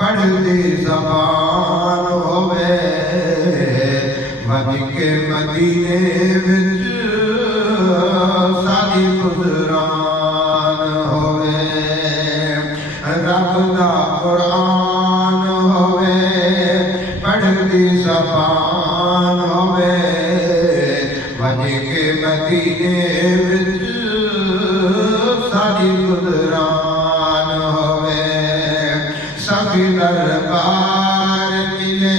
पढ़ती ज़बान होवे वज के मदीने विच साडी गुज़रान होवे रब दा कुरान होवे पढ़ती ज़बान होवे वज के मदीने विच साडी गुज़रान होवे सभी दरबार मिले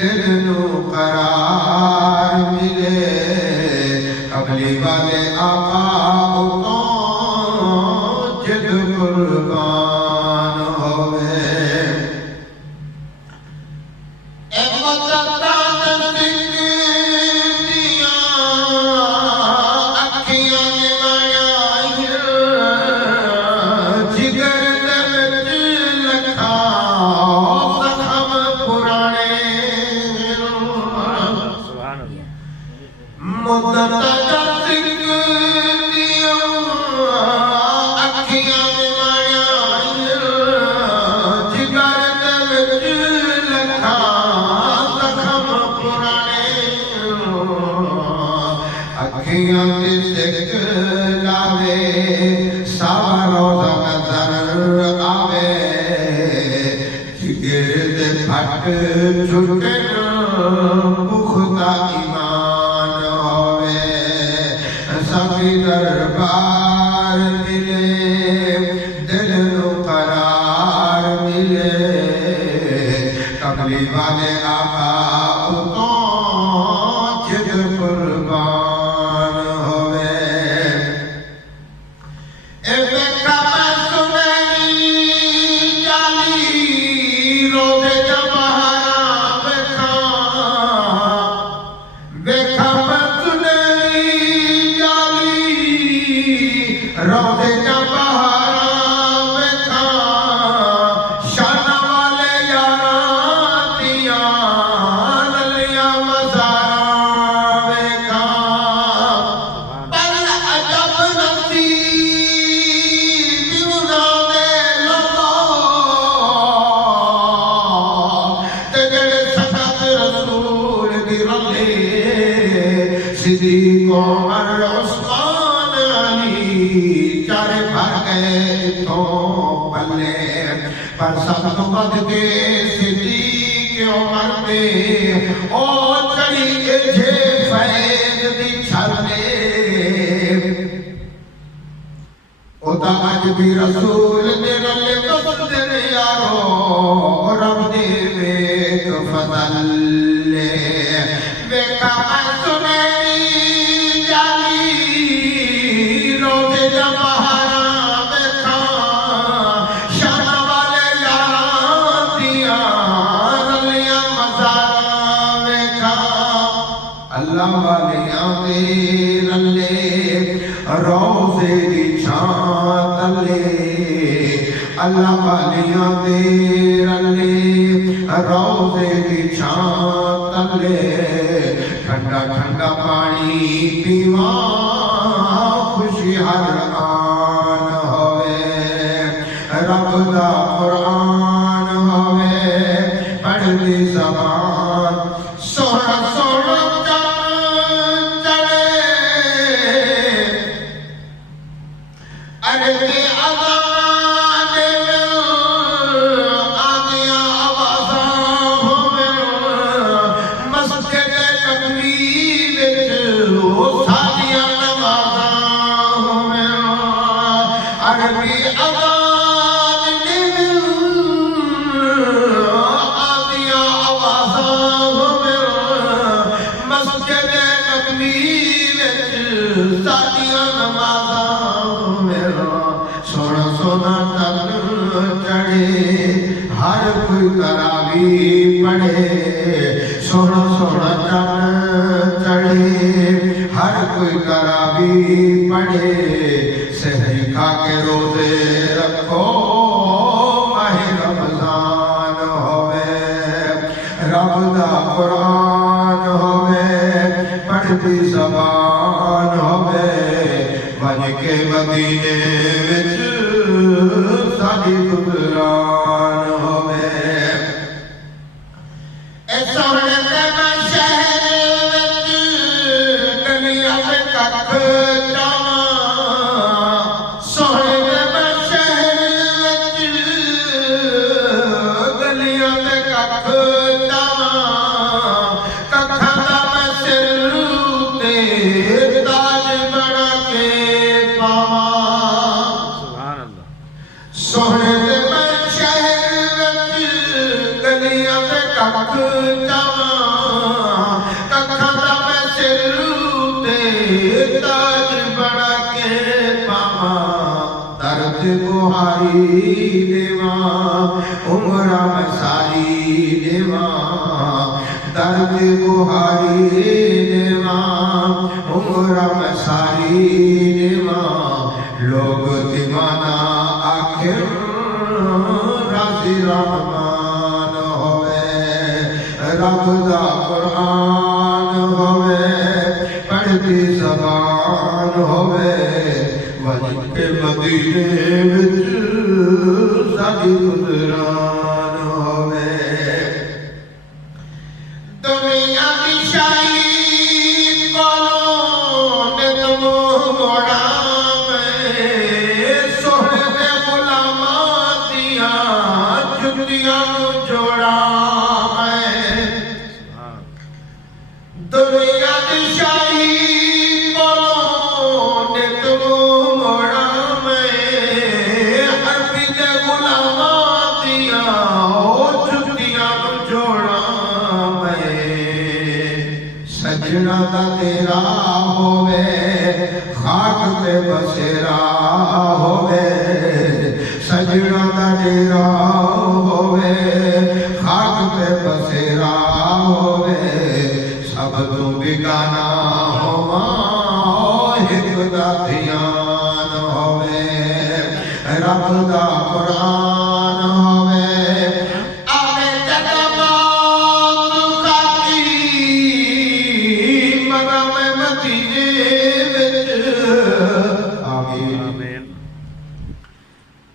दिल नू करार मिले कमली वाले आका तो जिद कुर्बान होवे झुके पुख्ता ईमान होवे सभी दरबार मिले दिल नू करार मिले कमली वाले आका तो जिद कुर्बान होवे रोज़े जा बहारा वेखा शाना वाले यारां दियां ललियां मज़ारां वेखा पर अजब नसीब उन्हां दे लोगों ते जेड़े सखत रसूल दी रले सिद्दीक़ उमर उस्मान चारे भर गए तो पल्ले पर सब तो बद के सिद्दीक़ उमर दे ओ चढ़ी के जे फैज़ दी छले ओदा अज भी रसूल दे रले बसदे ने यारो रब दे वेख फज़ल ले वेखा सुने अल्लाह वालियां दे रले रोज़े दी छां तले अल्लाह वालियां दे रले रोज़े दी छां तले ठंडा ठंडा पानी पीवा खुशी हर आन होवे रब दा कुरान होवे पढ़ती ज़बान सोहना सोहना हर कोई तरावी पढ़े सोना सोना चढ़ चढ़े हर कोई तरावी पढ़े सहरी खा के रोजे रखो माह रमजान होवे रब दा कुरान होवे पढ़ती ज़बान होवे वज के मदीने विच साडी साडी गुजरान होवे ए सोहणे ते मैं शहर विच गलियां ते कख जावां सोहणे ते मैं शहर विच गलियां ते कख जावां कखां दा मैं सिर ते ताज बना के पावां सुभान अल्लाह सोहणे ते मैं शहर विच गलियां ते कख जावां कखां दा मैं सिर ते ताज बना के पावां दर्द बुहारी देवां उमरा मैं सारी देवां दर्द बुहारी देवां उमरा मैं सारी देवां लोग दीवाना आखिर राजी रहमान होवे रब दा कुरान होवे पढ़ती ज़बान होवे वज के मदीने विच साडी गुजरान होवे दुनिया की शाही कोलों नित मुंह मोड़ा मैं सोहणे दे गुलामां दियां जुतियां नूं जोड़ा मैं दुनिया की शाही कोलों नित मुंह मोड़ा मैं अरबी दे गुलामां दियां जुतियां नूं जोड़ा सजना दा तेरा होवे खाक ते बसेरा होवे सजना दा तेरा होवे खाक ते बसेरा होवे सब तू बिगाना होवा हिक दा ध्यान होवे रब दा कुरान होवे आवे जगा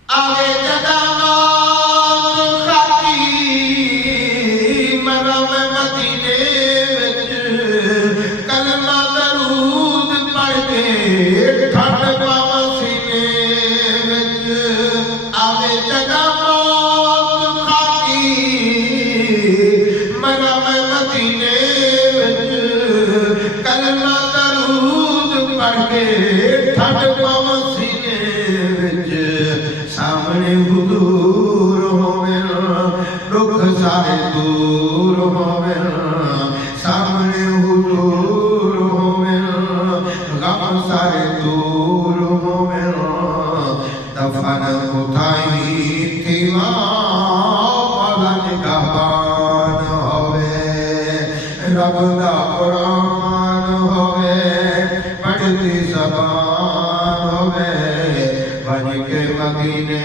आवे जदा मौत खाती मरा मैं मदीने विच कलमा दरूद पढ़ के ठंड पावां सीने विच आवे जदा मौत खाती मरा मैं मदीने विच कलमा दरूद पढ़ के ठंड पावां सीने विच सामने हुजूर होवे दुख सारे दूर होवे सामने हुजूर होवे गम सारे दूर होवे दफन उठाई थीवा मौला निगहबान होवे रब दा कुरान होवे पढ़ती ज़बान होवे वज के मदीने